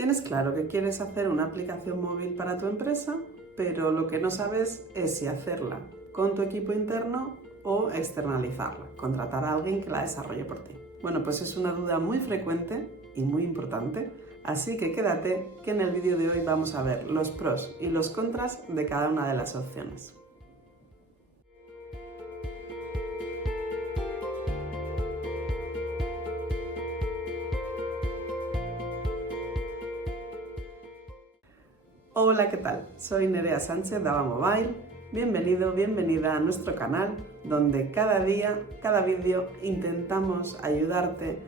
Tienes claro que quieres hacer una aplicación móvil para tu empresa, pero lo que no sabes es si hacerla con tu equipo interno o externalizarla, contratar a alguien que la desarrolle por ti. Bueno, pues es una duda muy frecuente y muy importante, así que quédate que en el vídeo de hoy vamos a ver los pros y los contras de cada una de las opciones. Hola, ¿qué tal? Soy Nerea Sánchez de Ava Mobile. Bienvenido, bienvenida a nuestro canal, donde cada día, cada vídeo intentamos ayudarte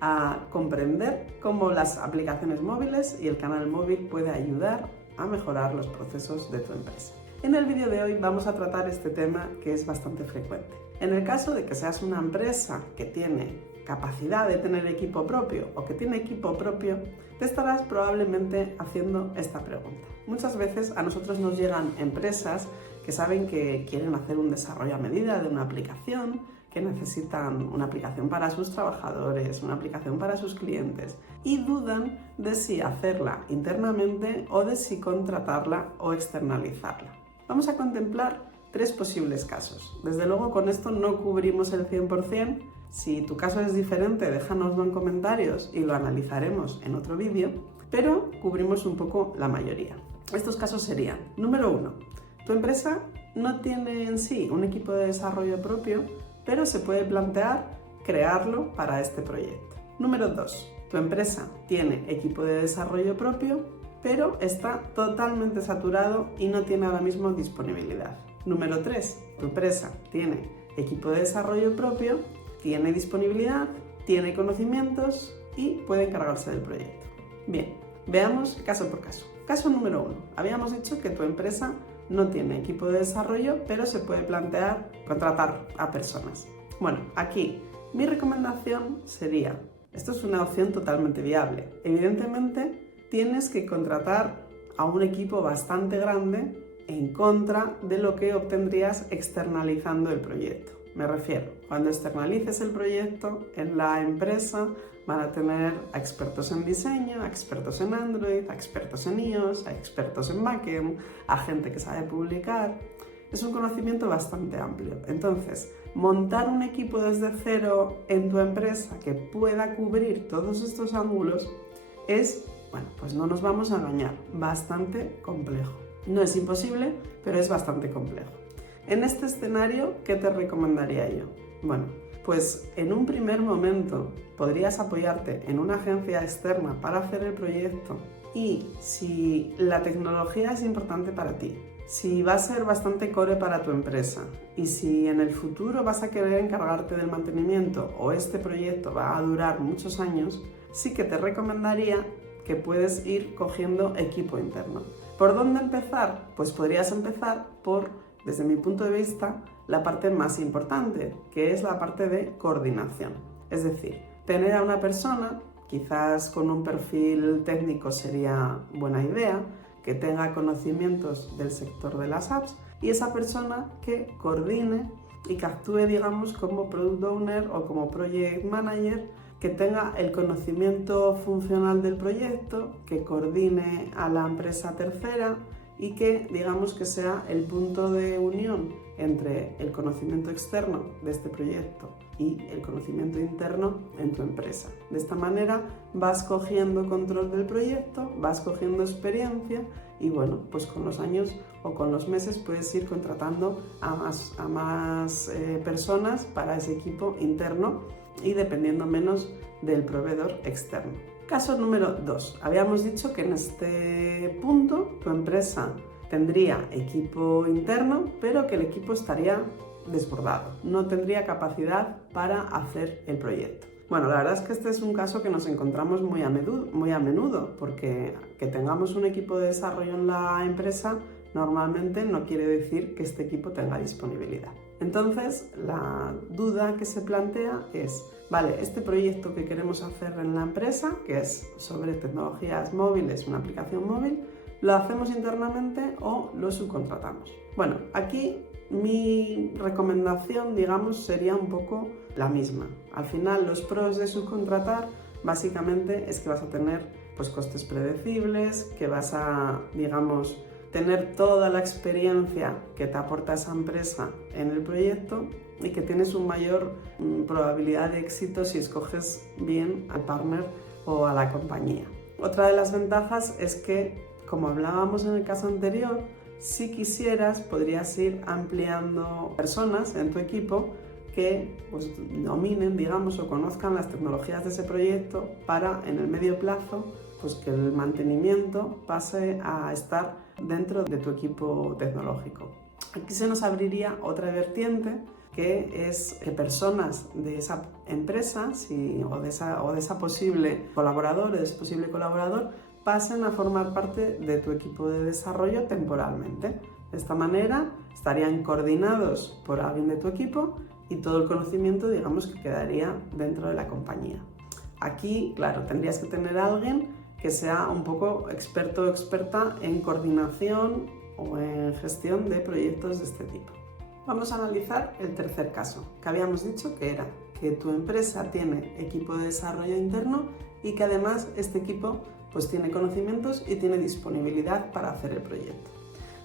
a comprender cómo las aplicaciones móviles y el canal móvil puede ayudar a mejorar los procesos de tu empresa. En el vídeo de hoy vamos a tratar este tema que es bastante frecuente. En el caso de que seas una empresa que tiene capacidad de tener equipo propio o que tiene equipo propio, te estarás probablemente haciendo esta pregunta. Muchas veces a nosotros nos llegan empresas que saben que quieren hacer un desarrollo a medida de una aplicación, que necesitan una aplicación para sus trabajadores, una aplicación para sus clientes y dudan de si hacerla internamente o de si contratarla o externalizarla. Vamos a contemplar tres posibles casos. Desde luego con esto no cubrimos el 100%. Si tu caso es diferente, déjanoslo en comentarios y lo analizaremos en otro vídeo, pero cubrimos un poco la mayoría. Estos casos serían: número 1, tu empresa no tiene en sí un equipo de desarrollo propio, pero se puede plantear crearlo para este proyecto. Número 2, tu empresa tiene equipo de desarrollo propio, pero está totalmente saturado y no tiene ahora mismo disponibilidad. Número 3, tu empresa tiene equipo de desarrollo propio, tiene disponibilidad, tiene conocimientos y puede encargarse del proyecto. Bien, veamos caso por caso. Caso número 1. Habíamos dicho que tu empresa no tiene equipo de desarrollo, pero se puede plantear contratar a personas. Bueno, aquí mi recomendación sería, esto es una opción totalmente viable. Evidentemente, tienes que contratar a un equipo bastante grande en contra de lo que obtendrías externalizando el proyecto. Me refiero, cuando externalices el proyecto en la empresa van a tener a expertos en diseño, a expertos en Android, a expertos en iOS, a expertos en backend, a gente que sabe publicar. Es un conocimiento bastante amplio. Entonces, montar un equipo desde cero en tu empresa que pueda cubrir todos estos ángulos es, bueno, pues no nos vamos a engañar, bastante complejo. No es imposible, pero es bastante complejo. En este escenario, ¿qué te recomendaría yo? Bueno, pues en un primer momento podrías apoyarte en una agencia externa para hacer el proyecto y si la tecnología es importante para ti, si va a ser bastante core para tu empresa y si en el futuro vas a querer encargarte del mantenimiento o este proyecto va a durar muchos años, sí que te recomendaría que puedes ir cogiendo equipo interno. ¿Por dónde empezar? Pues podrías empezar por, desde mi punto de vista, la parte más importante, que es la parte de coordinación. Es decir, tener a una persona, quizás con un perfil técnico sería buena idea, que tenga conocimientos del sector de las apps y esa persona que coordine y que actúe, digamos, como Product Owner o como Project Manager, que tenga el conocimiento funcional del proyecto, que coordine a la empresa tercera y que, digamos, que sea el punto de unión entre el conocimiento externo de este proyecto y el conocimiento interno en tu empresa. De esta manera vas cogiendo control del proyecto, vas cogiendo experiencia y bueno, pues con los años o con los meses puedes ir contratando a más personas para ese equipo interno y dependiendo menos del proveedor externo. Caso número 2. Habíamos dicho que en este punto tu empresa tendría equipo interno, pero que el equipo estaría desbordado, no tendría capacidad para hacer el proyecto. Bueno, la verdad es que este es un caso que nos encontramos muy a menudo, porque que tengamos un equipo de desarrollo en la empresa normalmente no quiere decir que este equipo tenga disponibilidad. Entonces, la duda que se plantea es, vale, este proyecto que queremos hacer en la empresa, que es sobre tecnologías móviles, una aplicación móvil, ¿lo hacemos internamente o lo subcontratamos? Bueno, aquí mi recomendación, digamos, sería un poco la misma. Al final, los pros de subcontratar básicamente es que vas a tener pues costes predecibles, que vas a, digamos, tener toda la experiencia que te aporta esa empresa en el proyecto y que tienes una mayor probabilidad de éxito si escoges bien al partner o a la compañía. Otra de las ventajas es que, como hablábamos en el caso anterior, si quisieras podrías ir ampliando personas en tu equipo que pues, dominen, digamos, o conozcan las tecnologías de ese proyecto para, en el medio plazo, pues que el mantenimiento pase a estar dentro de tu equipo tecnológico. Aquí se nos abriría otra vertiente, que es que personas de esa empresa o de esa posible colaborador, de ese posible colaborador, pasen a formar parte de tu equipo de desarrollo temporalmente. De esta manera estarían coordinados por alguien de tu equipo y todo el conocimiento, digamos, que quedaría dentro de la compañía. Aquí, claro, tendrías que tener a alguien que sea un poco experto o experta en coordinación o en gestión de proyectos de este tipo. Vamos a analizar el tercer caso, que habíamos dicho que era que tu empresa tiene equipo de desarrollo interno y que además este equipo pues tiene conocimientos y tiene disponibilidad para hacer el proyecto.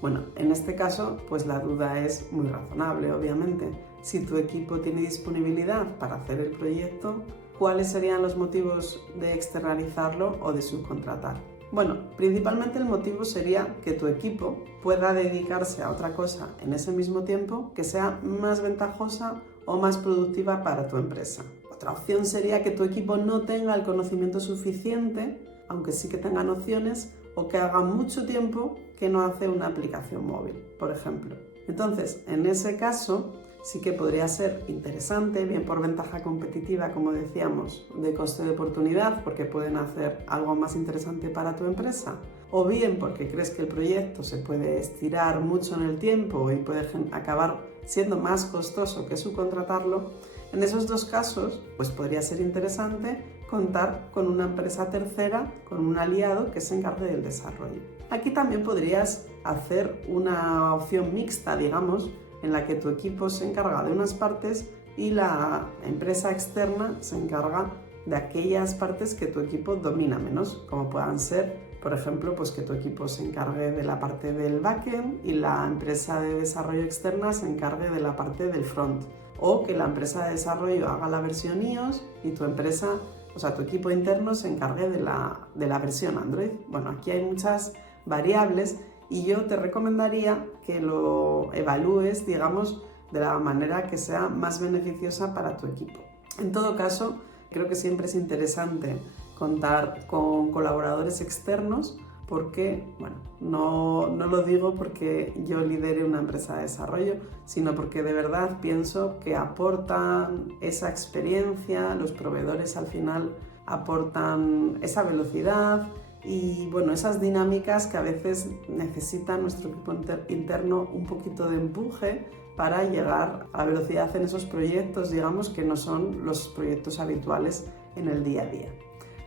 Bueno, en este caso pues la duda es muy razonable, obviamente. Si tu equipo tiene disponibilidad para hacer el proyecto, ¿cuáles serían los motivos de externalizarlo o de subcontratar? Bueno, principalmente el motivo sería que tu equipo pueda dedicarse a otra cosa en ese mismo tiempo que sea más ventajosa o más productiva para tu empresa. Otra opción sería que tu equipo no tenga el conocimiento suficiente, aunque sí que tenga nociones, o que haga mucho tiempo que no hace una aplicación móvil, por ejemplo. Entonces, en ese caso, sí que podría ser interesante, bien por ventaja competitiva, como decíamos, de coste de oportunidad, porque pueden hacer algo más interesante para tu empresa, o bien porque crees que el proyecto se puede estirar mucho en el tiempo y puede acabar siendo más costoso que subcontratarlo. En esos dos casos, pues podría ser interesante contar con una empresa tercera, con un aliado que se encargue del desarrollo. Aquí también podrías hacer una opción mixta, digamos, en la que tu equipo se encarga de unas partes y la empresa externa se encarga de aquellas partes que tu equipo domina menos, como puedan ser, por ejemplo, pues que tu equipo se encargue de la parte del backend y la empresa de desarrollo externa se encargue de la parte del front, o que la empresa de desarrollo haga la versión iOS y tu empresa, o sea, tu equipo interno se encargue de la versión Android. Bueno, aquí hay muchas variables y yo te recomendaría que lo evalúes, digamos, de la manera que sea más beneficiosa para tu equipo. En todo caso, creo que siempre es interesante contar con colaboradores externos porque, bueno, no lo digo porque yo lidere una empresa de desarrollo, sino porque de verdad pienso que aportan esa experiencia, los proveedores al final aportan esa velocidad y, bueno, esas dinámicas que a veces necesita nuestro equipo interno un poquito de empuje para llegar a la velocidad en esos proyectos, digamos, que no son los proyectos habituales en el día a día.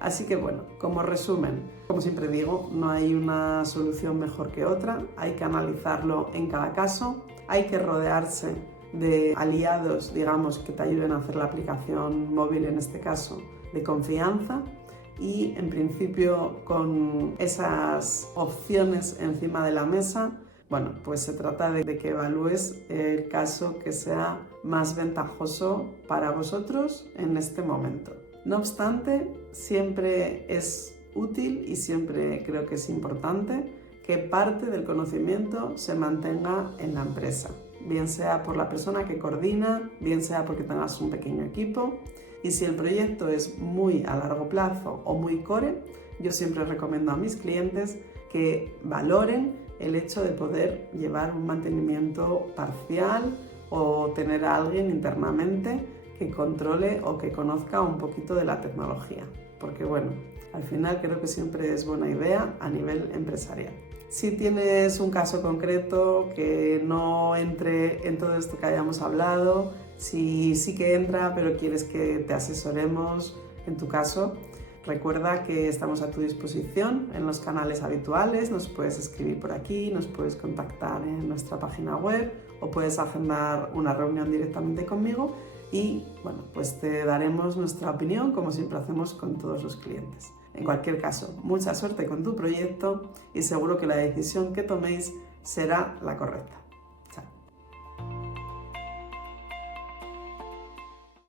Así que, bueno, como resumen, como siempre digo, no hay una solución mejor que otra, hay que analizarlo en cada caso, hay que rodearse de aliados, digamos, que te ayuden a hacer la aplicación móvil, en este caso, de confianza, y en principio con esas opciones encima de la mesa, bueno, pues se trata de que evalúes el caso que sea más ventajoso para vosotros en este momento. No obstante, siempre es útil y siempre creo que es importante que parte del conocimiento se mantenga en la empresa, bien sea por la persona que coordina, bien sea porque tengas un pequeño equipo. Y si el proyecto es muy a largo plazo o muy core, yo siempre recomiendo a mis clientes que valoren el hecho de poder llevar un mantenimiento parcial o tener a alguien internamente que controle o que conozca un poquito de la tecnología, porque bueno, al final creo que siempre es buena idea a nivel empresarial. Si tienes un caso concreto que no entre en todo esto que hayamos hablado, si sí que entra pero quieres que te asesoremos en tu caso, recuerda que estamos a tu disposición en los canales habituales, nos puedes escribir por aquí, nos puedes contactar en nuestra página web o puedes agendar una reunión directamente conmigo y, bueno, pues te daremos nuestra opinión como siempre hacemos con todos los clientes. En cualquier caso, mucha suerte con tu proyecto y seguro que la decisión que toméis será la correcta.